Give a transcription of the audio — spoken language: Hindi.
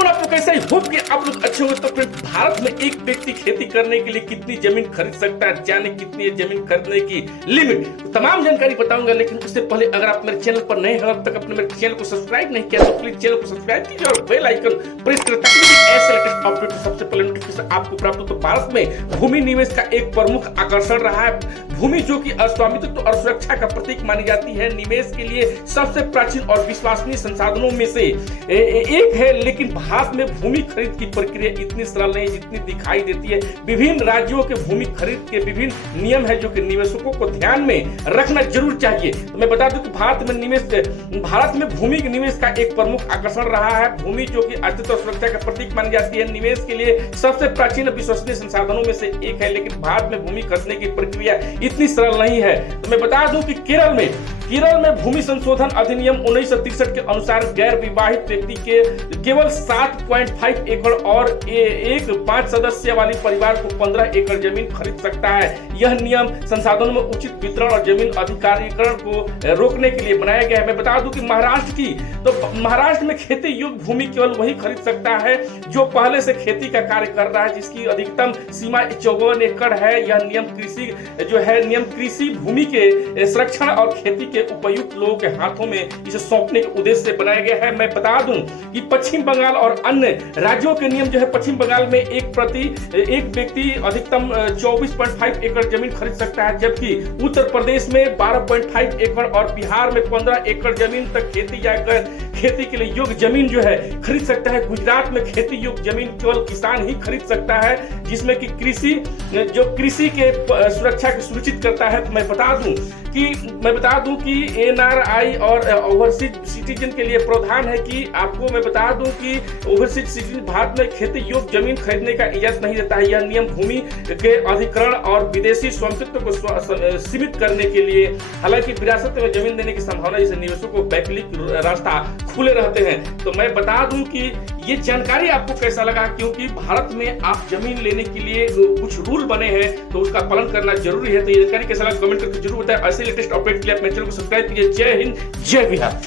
जीवन आप लोग कैसे होप कि आप लोग अच्छे होंगे। तो फिर भारत में एक व्यक्ति खेती करने के लिए कितनी जमीन खरीद सकता है, जाने कितनी है जमीन खरीदने की लिमिट, तमाम जानकारी बताऊंगा। लेकिन उससे पहले अगर आप मेरे चैनल पर नए हैं, अब तक अपने मेरे चैनल को सब्सक्राइब नहीं किया तो प्लीज चैनल को सब्सक्राइब कीजिए और बेल आइकन प्रेस करें ताकि ऐसे लेटेस्ट अपडेट सबसे पहले नोटिफिकेशन आपको प्राप्त हो। तो भारत में भूमि निवेश का एक प्रमुख आकर्षण रहा है। भूमि जो कि स्वामित्व और सुरक्षा का प्रतीक मानी जाती है, निवेश के लिए सबसे प्राचीन और विश्वसनीय संसाधनों में से एक है। लेकिन भारत में भूमि खरीद की प्रक्रिया इतनी सरल नहीं जितनी दिखाई देती है। विभिन्न राज्यों के भूमि खरीद के विभिन्न नियम है जो कि निवेशकों को ध्यान में रखना जरूर चाहिए। तो मैं बता दूं कि भारत में भूमि के निवेश का एक प्रमुख आकर्षण रहा है। भूमि जो कि अस्तित्व और सुरक्षा का प्रतीक मानी जाती है, निवेश के लिए सबसे प्राचीन और विश्वसनीय संसाधनों में से एक है। लेकिन भारत में भूमि खरीदने की प्रक्रिया इतनी सरल नहीं है। तो मैं बता दूं कि केरल में भूमि संशोधन अधिनियम 1963 के अनुसार गैर विवाहित व्यक्ति के केवल 7.5 एकड़ और एक 5 सदस्य वाली परिवार को 15 एकड़ जमीन खरीद सकता है। यह नियम संसाधनों में उचित वितरण और जमीन अधिकारीकरण को रोकने के लिए बनाया गया है। मैं बता दूं कि महाराष्ट्र में खेती योग्य भूमि केवल वही खरीद सकता है जो पहले से खेती का कार्य कर रहा है, जिसकी अधिकतम सीमा 54 एकड़ है। यह नियम कृषि भूमि के संरक्षण और खेती के उपयुक्त लोगों के हाथों में इसे सौंपने के उद्देश्य से बनाया गया है। मैं बता दूं कि पश्चिम बंगाल और अन्य राज्यों के नियम जो है, पश्चिम बंगाल में एक व्यक्ति अधिकतम 24.5 एकड़ जमीन खरीद सकता है, जबकि उत्तर प्रदेश में 12.5 एकड़ और बिहार में 15 एकड़ जमीन तक खेती के लिए योग्य जमीन जो है खरीद सकता है। गुजरात में खेती योग्य जमीन केवल किसान ही खरीद सकता है, जिसमें कि कृषि के सुरक्षा को सुनिश्चित करता है। तो मैं बता दूं कि एनआरआई और ओवरसीज सिटीजन के लिए प्रावधान है कि मैं बता दूं कि ओवरसीज सिटीजन भारत में खेती योग्य जमीन खरीदने का इजाजत नहीं देता है। यह नियम भूमि के अधिग्रहण और विदेशी स्वामित्व को सीमित करने के लिए, हालांकि विरासत में जमीन देने की संभावना जैसे निवेशकों को वैकल्पिक रास्ता खुले रहते हैं। तो मैं बता दूं कि ये जानकारी आपको कैसा लगा, क्योंकि भारत में आप जमीन लेने के लिए कुछ रूल बने हैं तो उसका पालन करना जरूरी है। तो ये जानकारी कैसा लगा कमेंट करके जरूर बताएं। ऐसे लेटेस्ट अपडेट के लिए आप मेरे चैनल को सब्सक्राइब कीजिए। जय हिंद, जय बिहार।